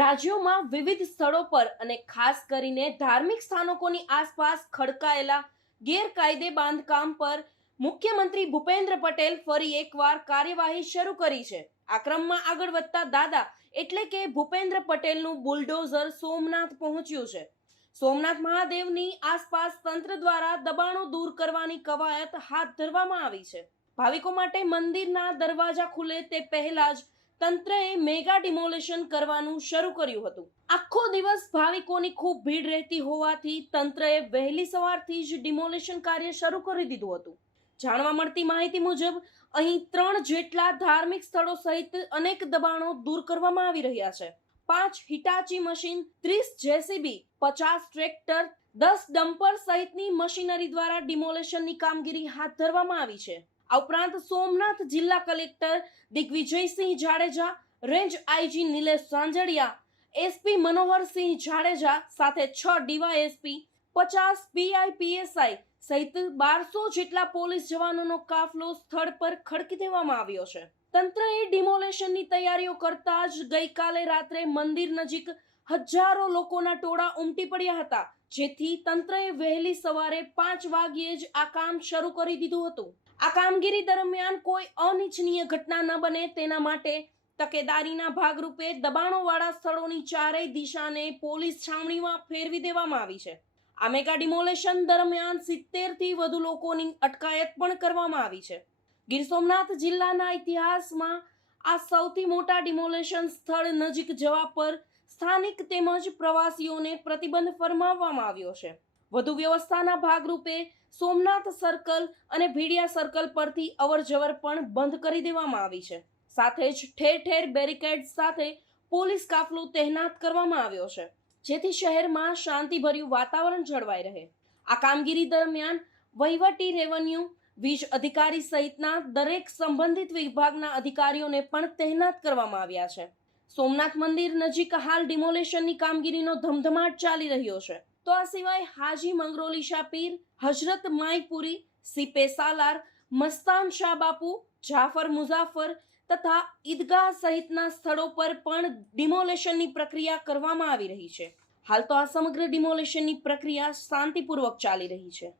રાજ્યોમાં વિવિધ સ્થળો પર અને ખાસ કરીને ધાર્મિક સ્થાનકોની આસપાસ ખડકાયેલા ગેરકાયદે બાંધકામ પર મુખ્યમંત્રી ભૂપેન્દ્ર પટેલ ફરી એકવાર કાર્યવાહી શરૂ કરી છે. આ ક્રમમાં આગળ વધતા દાદા એટલે કે ભૂપેન્દ્ર પટેલનું બુલડોઝર સોમનાથ પહોંચ્યું છે. સોમનાથ મહાદેવની આસપાસ તંત્ર દ્વારા દબાણો દૂર કરવાની કવાયત હાથ ધરવામાં આવી છે. ભાવિકો માટે મંદિરના દરવાજા ખુલે તે પહેલા જ તંત્રએ મેગા ડિમોલેશન કરવાનું શરૂ કર્યું હતું. આખો દિવસ ભાવિકોની ખૂબ ભીડ રહેતી હોવાથી તંત્રએ વહેલી સવારથી જ ડિમોલેશન કાર્ય શરૂ કરી દીધું હતું. જાણવા મળતી માહિતી મુજબ, અહીં ત્રણ જેટલા ધાર્મિક સ્થળો સહિત અનેક દબાણો દૂર કરવામાં આવી રહ્યા છે. પાંચ હિટાચી મશીન, ત્રીસ જેસીબી, પચાસ ટ્રેક્ટર, દસ ડમ્પર સહિતની મશીનરી દ્વારા ડિમોલેશનની કામગીરી હાથ ધરવામાં આવી છે. આ ઉપરાંત સોમનાથ જિલ્લા collector Digvijaysinh Jadeja, range IG Nilesh Sanjaliya SP Manoharsinh Jadeja સાથે છ ડીવાયએસપી, પચાસ પીઆઈપીએસઆઈ સહિત બારસો જેટલા પોલીસ જવાનોનો કાફલો સ્થળ પર ખડકી દેવામાં આવ્યો છે. તંત્રએ ડિમોલેશનની તૈયારીઓ કરતા જ ગઈકાલે રાત્રે મંદિર નજીક હજારો લોકોના ટોળા ઉમટી પડ્યા હતા. જેથી તંત્રએ વહેલી સવારે પાંચ વાગ્યે જ આ કામ શરૂ કરી દીધું હતું. આ કામગીરી દરમિયાન કોઈ અનિચ્છનીય ઘટના ન બને તેના માટે તકેદારીના ભાગરૂપે દબાણોવાળા સ્થળોની ચારેય દિશાને પોલીસ છાવણીમાં ફેરવી દેવામાં આવી છે. આ મેગા ડિમોલેશન દરમિયાન સિત્તેરથી વધુ લોકોની અટકાયત પણ કરવામાં આવી છે. ગીર સોમનાથ જિલ્લાના ઇતિહાસમાં આ સૌથી મોટા ડિમોલેશન સ્થળ નજીક જવા પર સ્થાનિક તેમજ પ્રવાસીઓને પ્રતિબંધ ફરમાવવામાં આવ્યો છે. વધુ વ્યવસ્થાના ભાગરૂપે સોમનાથ સર્કલ અને ભીડિયા સર્કલ પરથી અવરજવર પણ બંધ કરી દેવામાં આવી છે. સાથે જ ઠેર ઠેર બેરિકેડ સાથે પોલીસ કાફલો તહેનાત કરવામાં આવ્યો છે. જેથી શહેરમાં શાંતિભર્યું વાતાવરણ જળવાઈ રહે. આ કામગીરી દરમિયાન વહીવટી રેવન્યુ, વીજ અધિકારી સહિતના દરેક સંબંધિત વિભાગના અધિકારીઓને પણ તહેનાત કરવામાં આવ્યા છે. સોમનાથ મંદિર નજીક હાલ ડિમોલેશનની કામગીરીનો ધમધમાટ ચાલી રહ્યો છે. તો આ સિવાય હાજી મંગરોલી શાહ પીર હજરત માઈપુરી, સીપે સાલાર, મસ્તાન શાહ બાપુ, જાફર મુઝાફર તથા ઈદગાહ સહિતના સ્થળો પર પણ ડિમોલેશનની પ્રક્રિયા કરવામાં આવી રહી છે. હાલ તો આ સમગ્ર ડિમોલેશનની પ્રક્રિયા શાંતિપૂર્વક ચાલી રહી છે.